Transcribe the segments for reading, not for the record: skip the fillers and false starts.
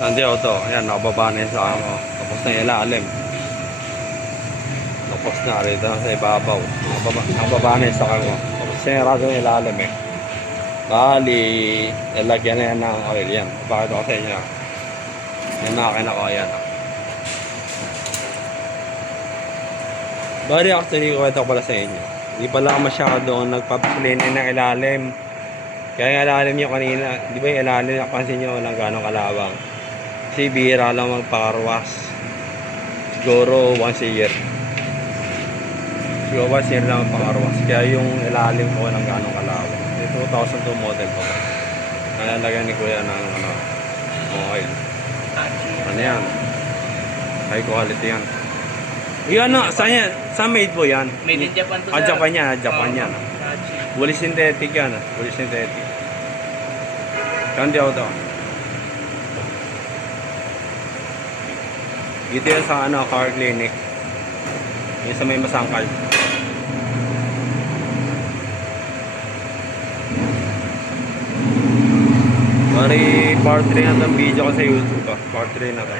Nandiyo to. Ayan, nakababa na yung sa ako. Tapos na yung ilalim. Tapos na rito sa ibabaw. Nakababa na yung sa ako. Tapos sinarado yung ilalim eh. Bali, lalagyan na yan ng oil yan. Bakit ako sa inyo? Yung makina ko, ayan. Bali, actually, kwento ko pala sa inyo. Hindi pala ako masyado nagpapaklinin ng ilalim. Kaya yung ilalim nyo kanina, di ba yung ilalim, napansin nyo walang gano'ng kalawang. Kasi bihira lang magpakarwas. Siguro once a year. Siguro once a year lang magpakarwas. Kaya yung ilalim ko walang gano'ng kalawang. 2002 model ko. Nalalagyan ni Kuya ng oil. Ano yan? High quality yan. Yung ano, saan made po yan? Made in Japan to, Ah, sir. Japan yan, Japan yan. Fully synthetic yan, fully synthetic. Kandi ako to. Dito yan sa car clinic. Yung sa may masangkal. Bari, part 3 na itong video ko sa YouTube ah. Part 3 na to.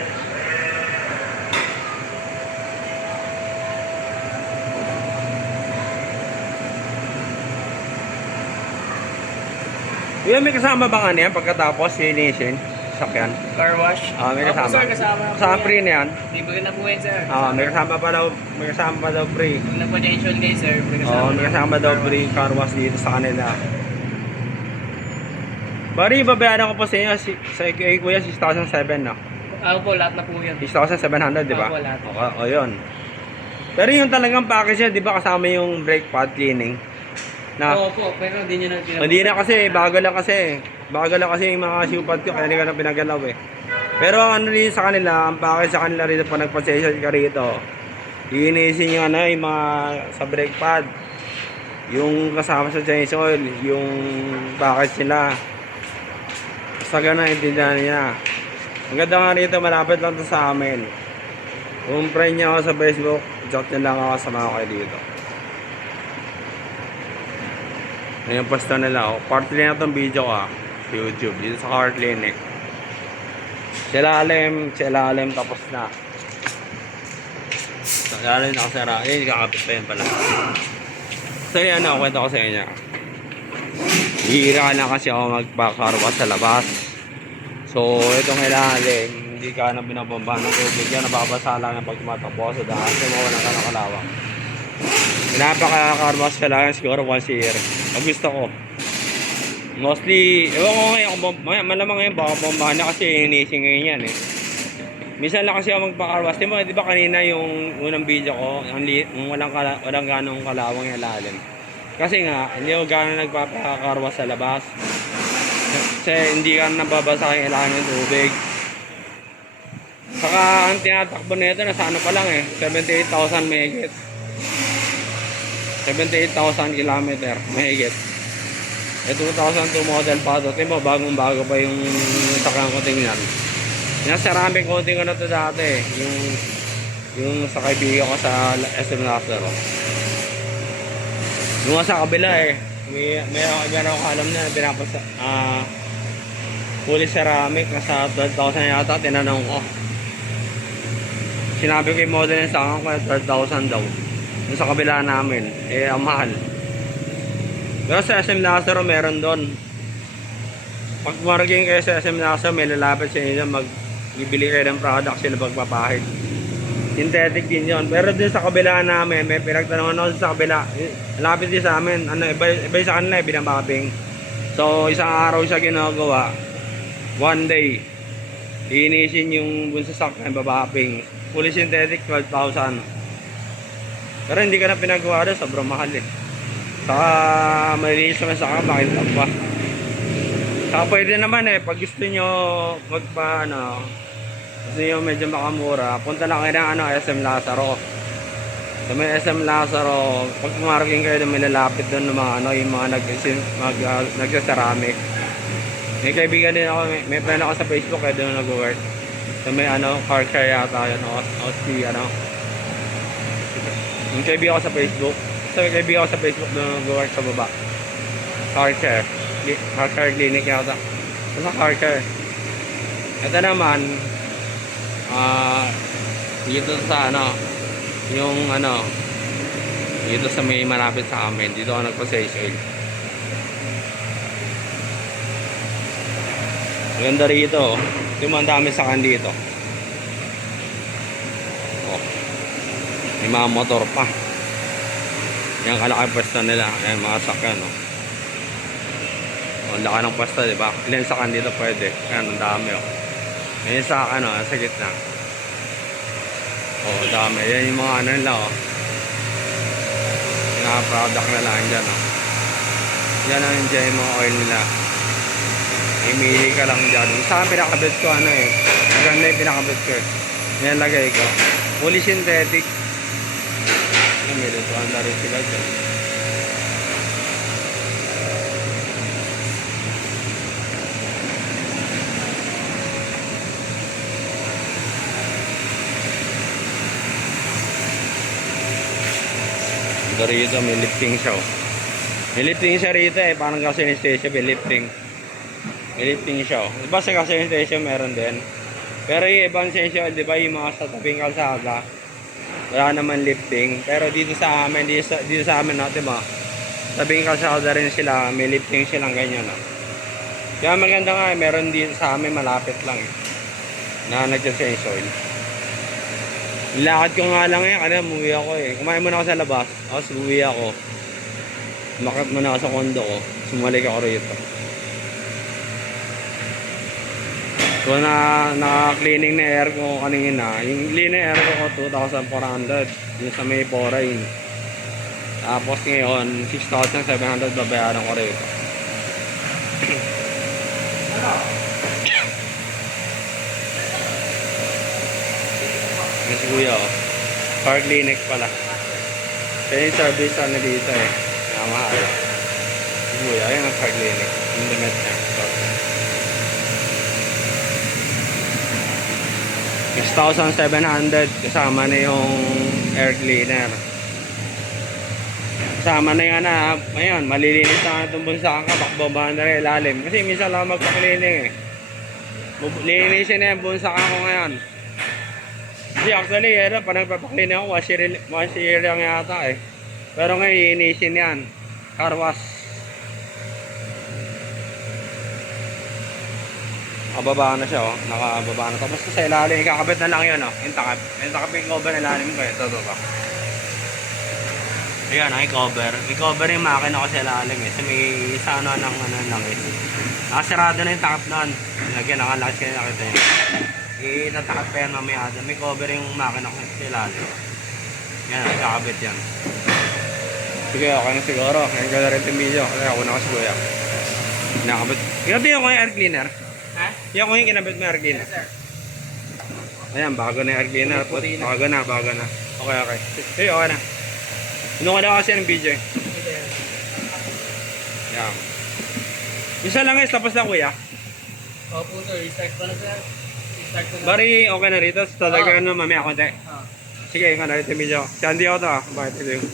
Yung may kasama ba nga niyan pagkatapos linisin? Sakyan. Car wash. Ah, may Opo, kasama. sir, kasama na po Kasama yan. free na yan. Libre na po yan, sir. Ah, may kasama pa daw free. Kung nagpa-tension kayo, sir, may kasama Oo, may na kasama po daw car free car wash dito sa kanila. Bari, babayaran ko po sa inyo sa Kuya 6,007 no? wash. Ah, po, lahat na po yan. 6,700, di ba? Opo, lahat. O, yun. Pero yung talagang package niya, di ba kasama yung brake pad cleaning? Na, Oo po, pero hindi nyo na pinag- hindi na kasi, bago lang kasi yung mga shoe pad ko, kaya hindi ko na pinagalaw eh. Pero ano rin sa kanila, ang package sa kanila rito pag nagpa-session ka rito, iinisin yung yung mga sa brake pad, yung kasama sa change oil, yung package nila. Sa ganun, intindihan niya. Ang ganda nga rito, malapit lang to sa amin. Kung friend niya ako sa Facebook, chat niya lang ako, sama ko kayo dito. Ngayon posto nila, part 3 na itong video ko sa YouTube, dito sa car clinic. Silalim, tapos na. Silalim nakasara. Ayun, kakapit pa yun pala. So yan, kwento ko sa inyo. Hihira na kasi ako magpakarwas sa labas. So, itong ilalim, hindi ka na binabamba ng tubig. Yan, nababasa lang ng pag tumatakbo sa daan. Kasi mawala ka ng kalawang. Pinapakakarwas ka lang siguro once a year. Pag gusto ko. Mostly, ewan ko ngayon, malamang ngayon baka bombahan na kasi inising ngayon yan eh. Minsan lang kasi ako magpakarwas. Di ba kanina yung unang video ko, yung walang ganong kalawang yung ilalim. Kasi nga, hindi ako gano'n nagpapakarwas sa labas. Kasi hindi ka nababasa yung ilalim ng tubig. Saka ang tinatakbo nito nasa ano pa lang eh, 78,000 megahit. 78,000 kilometer mahigit. Eh 2002 model pa ito. Tingnan mo, bagong bago pa yung sakyan ko tingnan. Yung ceramic coating ko na ito dati. Yung sa kaibigan ko sa SM Lazaro. Yung sa kabila eh. May ako alam na pinapasa fully ceramic nasa 12,000 yata. Tinanong ko. Sinabi ko yung model yung sakyan ko 12,000 daw. Yung sa kabila namin, eh ang mahal. Pero sa SM Lazaro meron doon. Pag maraging kayo sa SM Lazaro, may lalapit sa inyo, magbibili kayo ng product sila magpapahid. Synthetic din yun. Pero din sa kabila namin, may pinagtanungan ako sa kabila. Lapit din sa amin, iba sa kanila, binababing. So isang araw siya ginagawa. One day, iinisin yung bunsasak ng babaping. Fully synthetic, 12,000. Pero hindi ka na pinagawa doon, sobrang mahal eh. Saka malinis naman sa kama, makintap pa. Saka pwede naman eh, pag gusto nyo gusto nyo medyo makamura, punta lang kayo ng SM Lazaro. Sa may SM Lazaro, pag marking kayo may lalapit doon ng mga yung mga nagsaceramic. May kaibigan din ako, may friend ako sa Facebook kaya doon nag-work. Sa may car care yata yun, yung kaibigan ko sa Facebook. May kaibigan ko sa Facebook doon nag-work sa baba. Car care clinic yata. Sa car care. Ito naman, dito sa ano, yung ano, dito sa may malapit sa amin, dito ako nagpa-sales oil. Maganda rito, ito yung mga dami sa kan dito. Oh, may mga motor pa. Yan kalaki pwesto nila, yan mga sakyan, oh. Oh, ang laki ng pwesto, diba? Ilan sa kan dito pwede, yan, ang dami, oh. Yan sa ano, sa gitna. Oh, dami. Yan yung mga ano nila, oh. Yung mga product na lang dyan, oh. Yan ang dyan yung mga oil nila. Imili ka lang dyan. Saan pinakabit ko, ano eh. Maganda yung pinakabit ko eh. Yan lagay ko. Fully synthetic. May lutuan na rin sila dyan. Rito may lifting siya, oh. May lifting siya rito eh, parang gasoline station may lifting. May lifting siya, oh. Diba sa gasoline station meron din, pero yung ibang station, diba yung mga sa tabing kalsada wala naman lifting, pero dito sa amin, dito sa amin, no, diba tabing kalsada rin sila, may lifting silang ganyan, no? Kaya maganda nga, meron dito sa amin malapit lang eh, na nag-change oil. Lakad ko nga lang kanina umuwi ako eh. Kumain muna ako sa labas, tapos uwi ako. Makit muna ako sa kondo ko, sumalik ako rito. So na-cleaning na air ko kanina. Yung clean na air ko 2,400 yung sa may Foreign. Tapos ngayon 6,700 babayaran ko rito. Mas kuya, oh. Car clinic pala. Kaya yung service na dito eh. Namahal. Kuya, ayun ang car clinic. Yung limit niya. 6,700 kasama na yung air cleaner. Kasama na yan na. Ayun, malilinis na itong bunsakan. Bakbabahan na rin ilalim. Kasi minsan lang magpa-cleaning eh. Linisin na yung bunsakan ko ngayon. Kasi actually, pa nagpapaklinig ako, wash year lang yata eh. Pero ngayon, iinisin yan. Car wash. Nakababa na siya, oh. Nakababa na. Tapos sa ilalim, kakabit na lang yun, oh. Yung takap. Yung takap yung cover na ilalim ko, ito ba? Ayan, ay cover. May cover yung makina ko sa ilalim eh. So may isa ano ng ano lang eh. Nakasarado na yung takap noon. Lagyan, nakalakas kayo nakita yun. Itatakot pa yan mamaya. May cover yung makina ko sa ilalim. Yan, kakabit yan. Sige, okay na siguro. Ngayon ka na rin yung video. Kasi ako na kasi kuya. Nakabit. Kinabit ko yung air cleaner. Ha? Yan ko yung kinabit mo yung air cleaner. Yes, sir. Ayan, bago na yung air cleaner. Bago na. Okay. Sige, okay na. Ano ka daw kasi yung video eh. Yan. Isa lang guys, tapos na kuya. Opo, sir. Restart ko na, sir. Restart ko na. Bari, okay na rito. Talaga na mamaya konti. Ah. Sige, ikaw na rin yung video. Si Andy ako to ah. Bakit ito yung